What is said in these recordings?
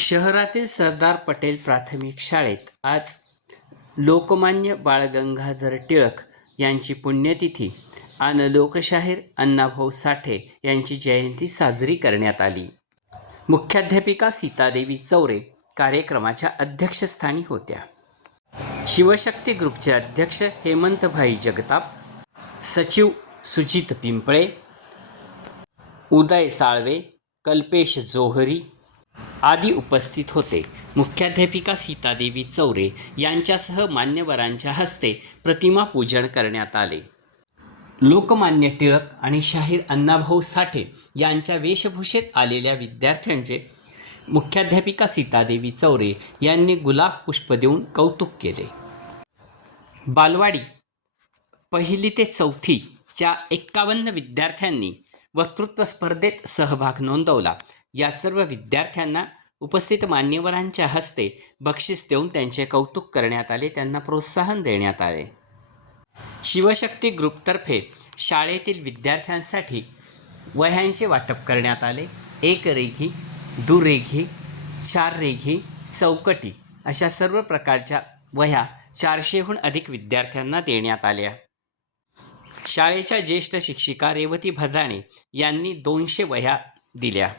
शहरातील सरदार पटेल प्राथमिक शाळेत. आज लोकमान्य बाळ गंगाधर टिळक यांची पुण्यतिथी आणि लोकशाहीर अण्णाभाऊ साठे यांची जयंती साजरी करण्यात आली. मुख्याध्यापिका सीतादेवी चौरे कार्यक्रमाच्या अध्यक्षस्थानी होत्या. शिवशक्ती ग्रुपचे अध्यक्ष हेमंतभाई जगताप सचिव सुजित पिंपळे उदय साळवे कल्पेश जोहरी आदी उपस्थित होते. मुख्याध्यापिका सीतादेवी चौरे यांच्यासह मान्यवरांच्या हस्ते प्रतिमा पूजन करण्यात आले. लोकमान्य टिळक आणि शाहीर अण्णाभाऊ साठे यांच्या वेशभूषेत आलेल्या विद्यार्थ्यांचे मुख्याध्यापिका सीतादेवी चौरे यांनी गुलाब पुष्प देऊन कौतुक केले. बालवाडी पहिली ते चौथीच्या एक्कावन्न विद्यार्थ्यांनी वक्तृत्व स्पर्धेत सहभाग नोंदवला. या सर्व विद्यार्थ्यांना उपस्थित मान्यवरांच्या हस्ते बक्षीस देऊन त्यांचे कौतुक करण्यात आले त्यांना प्रोत्साहन देण्यात आले. शिवशक्ती ग्रुपतर्फे शाळेतील विद्यार्थ्यांसाठी वह्यांचे वाटप करण्यात आले. एक रेघी दुरेघी चार रेघी चौकटी अशा सर्व प्रकारच्या वह्या चारशेहून अधिक विद्यार्थ्यांना देण्यात आल्या. शाळेच्या ज्येष्ठ शिक्षिका रेवती भदाणे यांनी दोनशे वह्या दिल्या.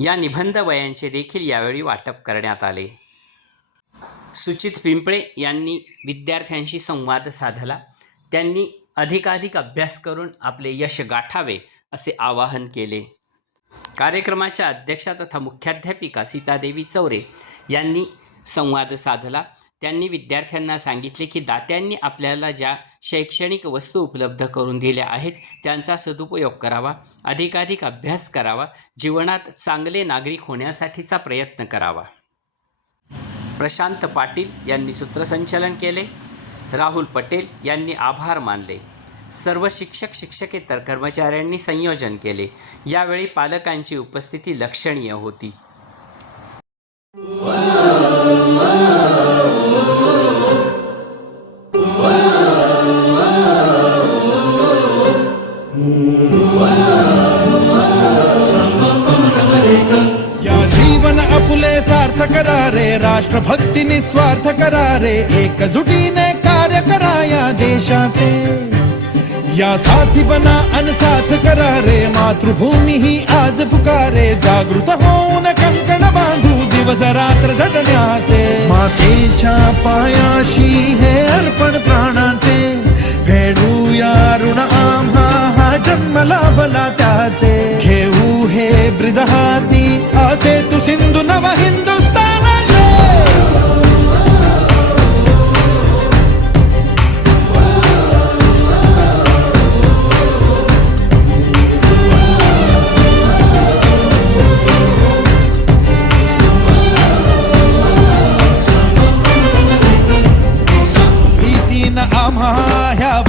या निबंध वयांचे देखील यावेळी वाटप करण्यात आले. सुचित पिंपळे यांनी विद्यार्थ्यांशी संवाद साधला. त्यांनी अधिकाधिक अभ्यास करून आपले यश गाठावे असे आवाहन केले. कार्यक्रमाच्या अध्यक्षा तथा मुख्याध्यापिका सीतादेवी चौरे यांनी संवाद साधला. त्यांनी विद्यार्थ्यांना सांगितले की दात्यांनी आपल्याला ज्या शैक्षणिक वस्तू उपलब्ध करून दिल्या आहेत त्यांचा सदुपयोग करावा अधिकाधिक अभ्यास करावा जीवनात चांगले नागरिक होण्यासाठीचा प्रयत्न करावा. प्रशांत पाटील यांनी सूत्रसंचलन केले. राहुल पटेल यांनी आभार मानले. सर्व शिक्षक शिक्षकेतर कर्मचाऱ्यांनी संयोजन केले. यावेळी पालकांची उपस्थिती लक्षणीय होती. करा रे राष्ट्रभक्ती निस्वार्थ करा रे एकजुटीने कार्य करा या देशाचे. या साथी बना अनसाथ करा रे मातृभूमी ही आज पुकारे जागृत होऊन कंकण बांधू दिवस रात्र झटण्याचे. मातेच्या पायाशी हे अर्पण प्राणाचे. फेडूया ऋण आम्हा हा जन्म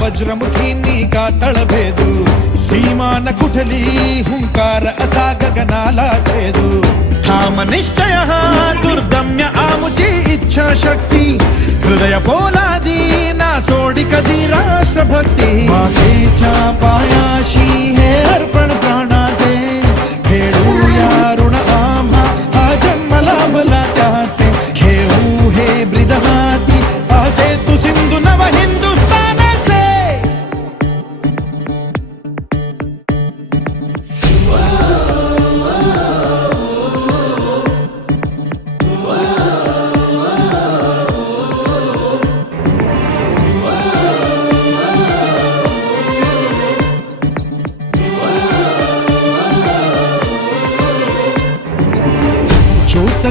వజ్రము కా తళభేదు సీమాన కుఠలీ హుంకార అసాగగనాలా చేదు. ధామ నిశ్చయ దుర్దమ్య ఆముచి ఇచ్చాశక్తి హృదయ పోలాది నా సోడి కది రాష్ట్రభక్తి.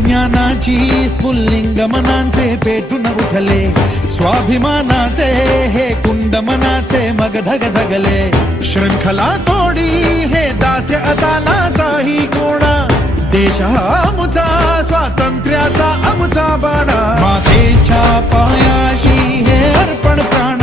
ज्ञानाची स्फुल्लिंग मनांचे पेटून उठले. स्वाभिमानाचे हे कुंड मनाचे मग धग धगले तोडी हे दास्य आता नासाही कोणा. देश हा स्वातंत्र्याचा आमचा बाणा. मातेच्या पायाशी हे अर्पण प्राण